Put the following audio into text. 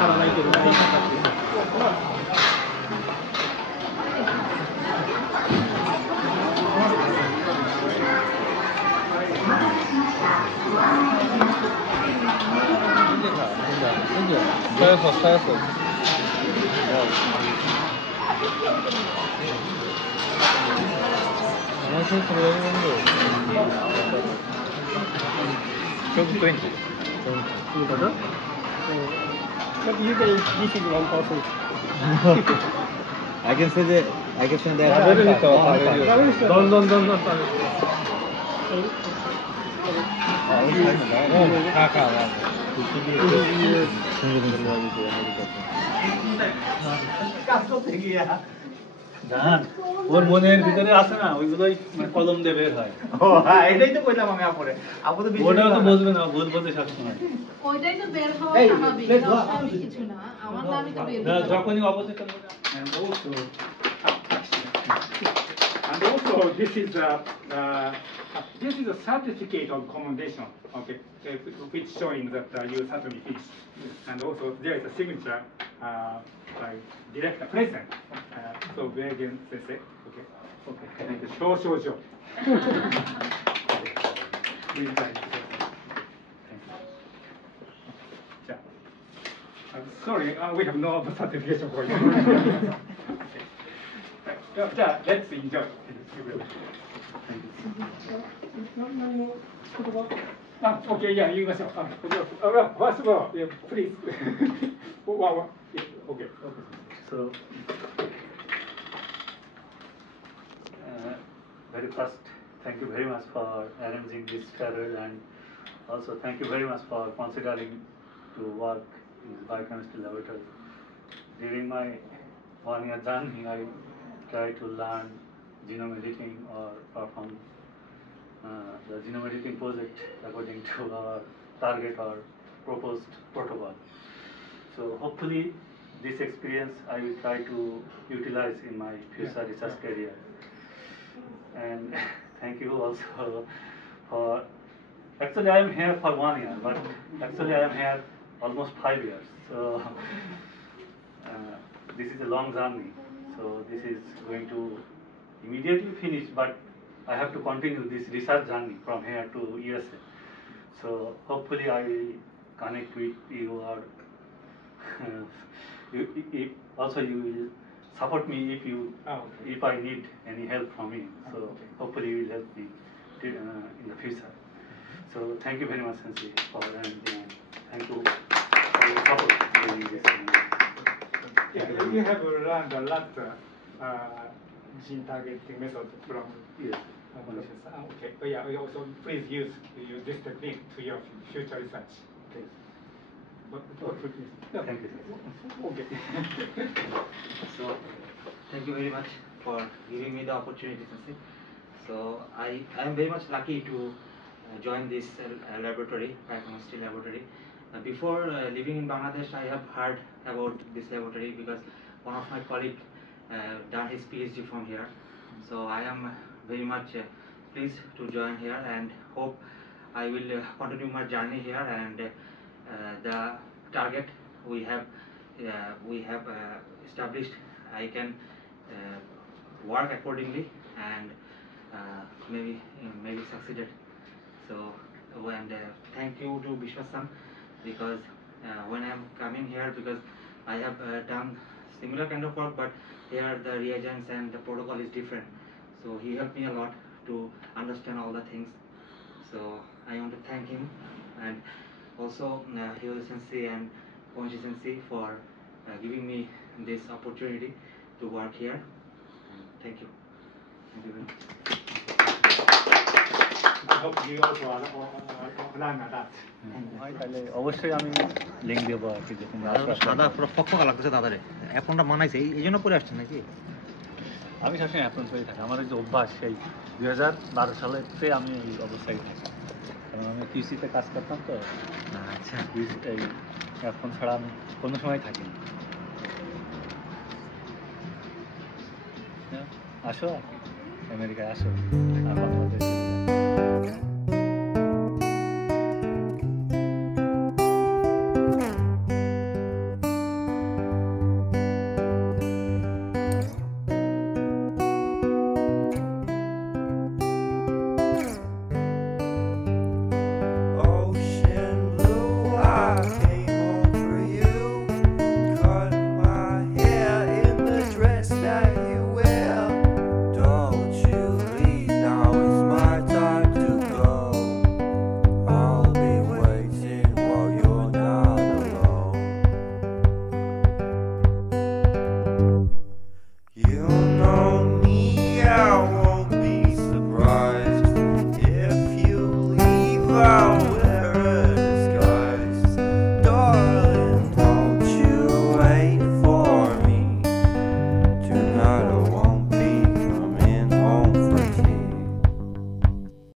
働いてる会社たち。사였어. 저기 또 있네. 이거거든? But you can, this is 1%. I can say that. I can say that. Don't. জান ওর মনের ভিতরে আছে না ওইগুলোই কলম দিয়ে বের হয় ও হ্যাঁ এটাই তো কইলাম আমি আপরে আপু তো ওটা তো বুঝবে না ভুল বলতে সবসময় ওইটাই তো বের হওয়া স্বাভাবিক অস্বাভাবিক কিছু না আমার নামই তো বের হওয়া যখনই opposite And also, this is a certificate of commendation, okay, which showing that you certainly finished. And also, there is a signature by director president. So, very good, sensei. Okay. Thank you. Shōshōjō. Please sign it. Thank you. Sorry, we have no certification for you. Let's enjoy. Okay, yeah, 言いましょう。First of all, yeah, please. Okay. So, very first, thank you very much for arranging this travel, and also thank you very much for considering to work in the biochemistry laboratory. During my 1-year journey, I try to learn genome editing or perform the genome editing project according to our target or proposed protocol. So hopefully this experience I will try to utilize in my future research career. And thank you also for, actually I am here for 1 year, but actually I am here almost 5 years. So this is a long journey. So this is going to immediately finish, but I have to continue this research journey from here to USA. So hopefully I will connect with you, or also you will support me if I need any help from you. So hopefully you will help me in the future. So thank you very much, Sensei, for and thank you for your support during this. Yeah, you have learned a lot gene targeting method from okay. But yeah, also please use this technique to your future research. Okay. Thank you. Okay. So thank you very much for giving me the opportunity, Sensei. So I am very much lucky to join this laboratory, biochemistry laboratory. Before living in Bangladesh, I have heard about this laboratory because one of my colleagues done his PhD from here. So I am very much pleased to join here and hope I will continue my journey here, and the target we have established, I can work accordingly and maybe succeeded. So and thank you to Vishwas-san, because when I am coming here, because I have done similar kind of work, but here the reagents and the protocol is different. So he helped me a lot to understand all the things. So I want to thank him, and also Hyodo Sensei and Ponshi Sensei for giving me this opportunity to work here. Thank you. Thank you very much. I hope you also learn a lot. তাহলে অবশ্যই আমি link দেবো আর কি, যে তোমরা সাদা পুরো ফকফকা লাগতেছে দাদারে। অ্যাপনটা মানাইছে এই জন্য পরে আসছেন নাকি? আমি সবসময় অ্যাপ্রন করে থাকি, আমার ওই যে অভ্যাস সেই 2012 সালেতে আমি এই অবস্থায় থাকি, কারণ আমি কিউসিতে কাজ করতাম তো। আচ্ছা, এই অ্যাপ্রন ছাড়া আমি কোনো সময় থাকি না। আসো আমেরিকায় আসো, আর বাংলাদেশ